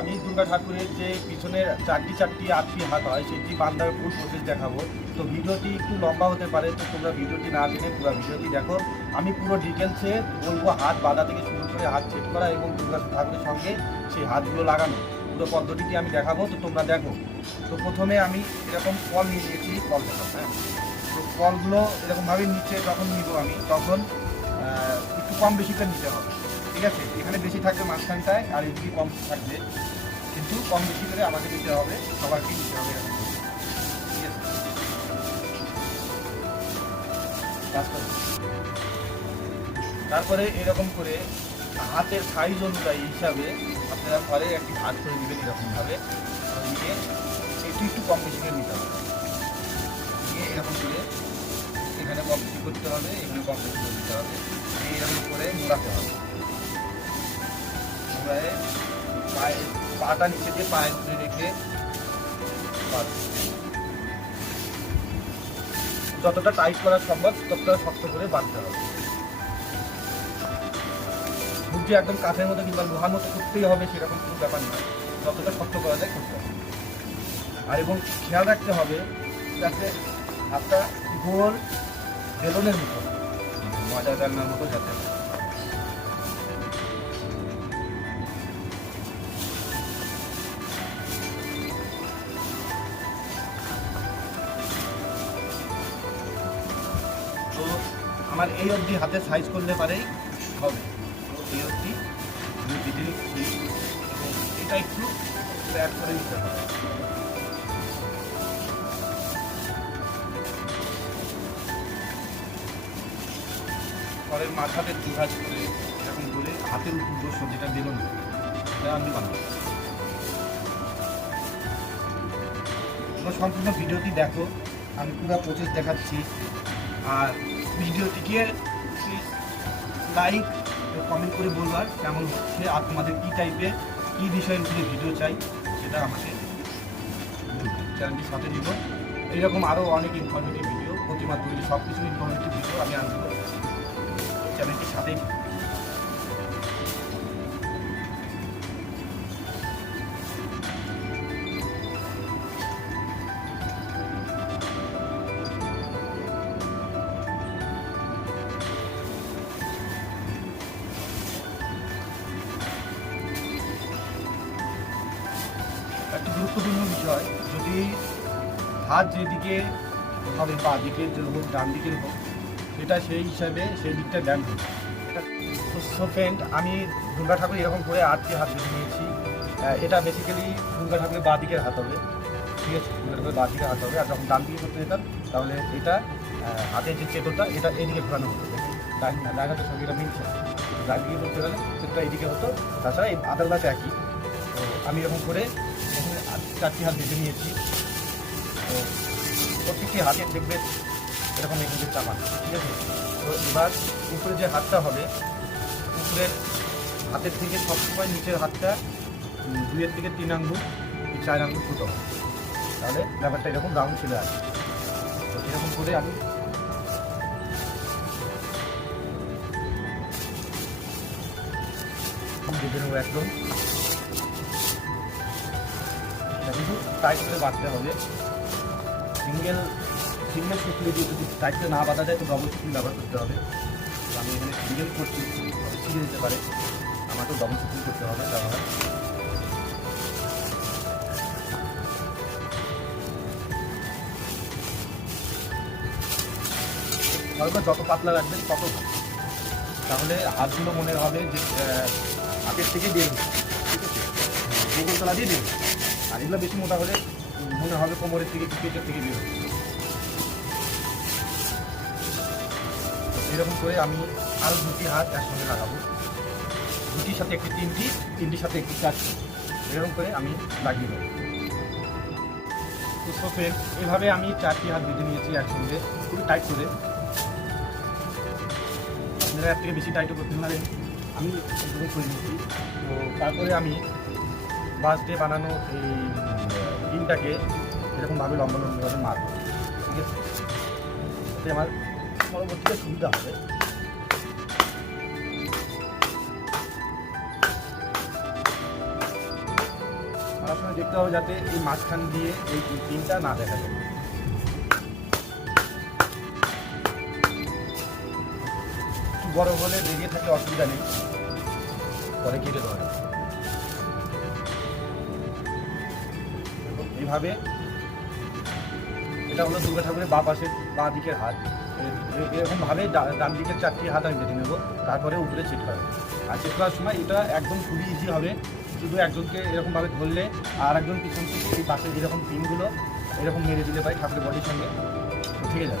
আমি দুর্গা ঠাকুরের যে পিছনের চারটি 8টি হাত হয় সেটি বান্ধার ফুল প্রসেস দেখাবো। তো ভিডিওটি একটু লম্বা হতে পারে, তো তোমরা ভিডিওটি না টেনে পুরো ভিডিওটি দেখো। আমি পুরো ডিটেলসে বলবো হাত বাঁধা থেকে শুরু করে হাত সেট করা এবং দুর্গা ঠাকুরের সঙ্গে সেই হাতগুলো লাগানো পুরো পদ্ধতিটি আমি দেখাবো। তো তোমরা দেখো। তো প্রথমে আমি এরকম কল নিয়ে নিয়েছি, কল দেখাবো। হ্যাঁ, তো কলগুলো এরকমভাবে নিচে যখন নিব আমি তখন একটু কম বেশি করে নিতে হবে, ঠিক আছে? এখানে বেশি থাকবে মাঝখানটায় আর এদিকে কম থাকবে, কিন্তু কম বেশি করে আমাকে নিতে হবে, সবাইকে নিতে হবে এরকম, ঠিক আছে? তারপরে এরকম করে হাতের সাইজ অনুযায়ী হিসাবে আপনারা ঘরে একটি ভাগ করে নেবেন এরকমভাবে, নিয়ে একটু একটু কম বেশি করে নিতে হবে, নিয়ে এরকম করে এখানে কম বেশি করতে হবে, এখানে কম বেশি করে দিতে হবে, এইরকম করে মোড়াতে হবে। মোড়ায় পায়ে পাটা নিচে দিয়ে পায়ের উপরে রেখে যতটা টাইট করা সম্ভব ততটা শক্ত করে বাঁধতে হবে। মুখটি একদম কাঠের মতো কিংবা লোহার মতো করতেই হবে সেরকম কোনো ব্যাপার নয়, যতটা শক্ত করা যায় করতে হবে। আর এবং খেয়াল রাখতে হবে যাতে হাতটা গোল বেলুনের মতো, মজা জানার মতো যাতে তো আমার এই অবধি হাতে সাইজ করলে পারেই হবে। তো এই অবধি আমি বেঁধে নিচ্ছি এবং এটা একটু অ্যাড করে নিতে হবে। ঘরের মাথাতে দুভাজ করে এরকম করে হাতের উপর বসো, যেটা বেলুন সেটা আমি বানাবো। তোমরা সম্পূর্ণ ভিডিওটি দেখো, আমি পুরো প্রসেস দেখাচ্ছি। আর ভিডিওটিকে লাইক কমেন্ট করে বলবার কেমন হচ্ছে আর তোমাদের কী টাইপের কী বিষয়ের উপরে ভিডিও চাই সেটা আমাকে চ্যানেলটির সাথে দিব। এইরকম আরও অনেক ইনফরমেটিভ ভিডিও, প্রতিমা তৈরি সব কিছু ইনফরমেটিভ ভিডিও আমি আনবো চ্যানেলটির সাথেই। একটা গুরুত্বপূর্ণ বিষয়, যদি হাত যেদিকে হবে বা দিকের যে হোক ডান দিকের হোক সেটা সেই হিসাবে সেই দিকটা ব্যায়াম হবে। সো ফ্রেন্ড, আমি দুর্গা ঠাকুর এরকম করে 8টি হাত বেঁধে নিয়েছি। এটা বেসিক্যালি দুর্গা ঠাকুরের বাঁ দিকের হাত হবে, ঠিক আছে? দুর্গা ঠাকুরের বাঁ দিকের হাত হবে। আর যখন ডান দিকে করতে যেতাম তাহলে এটা হাতের যে চেতনটা এটা এদিকে ঘোরানো হতো, ডান হাতের সঙ্গে এটা মিলছে। ডান দিকে করতে গেলে সেটা এদিকে হতো, তাছাড়া এই আদারওয়াইজ একই। তো আমি এরকম করে এখানে 4টি হাত বেঁধে নিয়েছি। তো প্রত্যেকটি হাতের দেখবে এরকম এখানে চাপা, ঠিক আছে? তো এবার উপরে যে হাতটা হবে, উপরের হাতের থেকে সবসময় নিচের হাতটা 2 থেকে 3 আঙ্গুল 4 আঙ্গুল ছোটো হবে, তাহলে ব্যাপারটা এরকম রাউন্ড চলে আসে। তো এরকম করে আমি বেঁধে নেবো একদম। কিন্তু টাইট করে বাঁধতে হবে। সিঙ্গেল সুতলি দিয়ে যদি টাইটটা না বাঁধা যায় তো ডবল সুতলি ব্যবহার করতে হবে। তো আমি এখানে সিঙ্গেল করছি, ছিঁড়ে যেতে পারে, আমাকেও ডবল সুতলি করতে হবে ব্যবহার। হয়তো যত পাতলা রাখবেন তত ভালো, তাহলে হাতগুলো মনে হবে যে হাতের থেকে বের হচ্ছে, ঠিক আছে? গোগলতলা দিয়ে বের হচ্ছে। আর এগুলো বেশি মোটা হলে মনে হবে কোমরের থেকে পেটের থেকে বের হচ্ছে। এরকম করে আমি আরও 2টি হাত একসঙ্গে লাগাবো, 2টির সাথে একটি 3টির সাথে একটি 4টি, এরকম করে আমি লাগিয়ে দেবো। তো ফ্রেন্ড, এভাবে আমি 4টি হাত বেঁধে নিয়েছি একসঙ্গে খুবই টাইট করে। আপনারা এর থেকে বেশি টাইটও করতে পারেন, আমি এরকম করে নিয়েছি। তো তারপরে আমি বাঁশ দিয়ে বানানো এই ডিমটাকে এরকমভাবে লম্বাভাবে মারবো, ঠিক আছে? তাতে আমার পরবর্তীতে সুবিধা হবে। মারার সময় দেখতে হবে যাতে এই মাঝখান দিয়ে এই পিনটা না দেখা যায়। একটু বড় হলে লেগে থাকলে অসুবিধা নেই, পরে কেটে দেওয়া যাবে। এইভাবে এটা হলো দুর্গা ঠাকুরের বাঁ দিকের হাত। এরকমভাবে ডান দিকের 4টি হাত আমি বেঁধে নেবো, তারপরে উপরে চেক করা হবে। আর চেক করার সময় এটা একদম খুবই ইজি হবে, শুধু একজনকে এরকমভাবে ধরলে আর একজন পিছন থেকে এই পাশে যেরকম পিনগুলো এরকম মেরে দিলে পাই ঠাকুরের বডির সঙ্গে ঠিক আছে।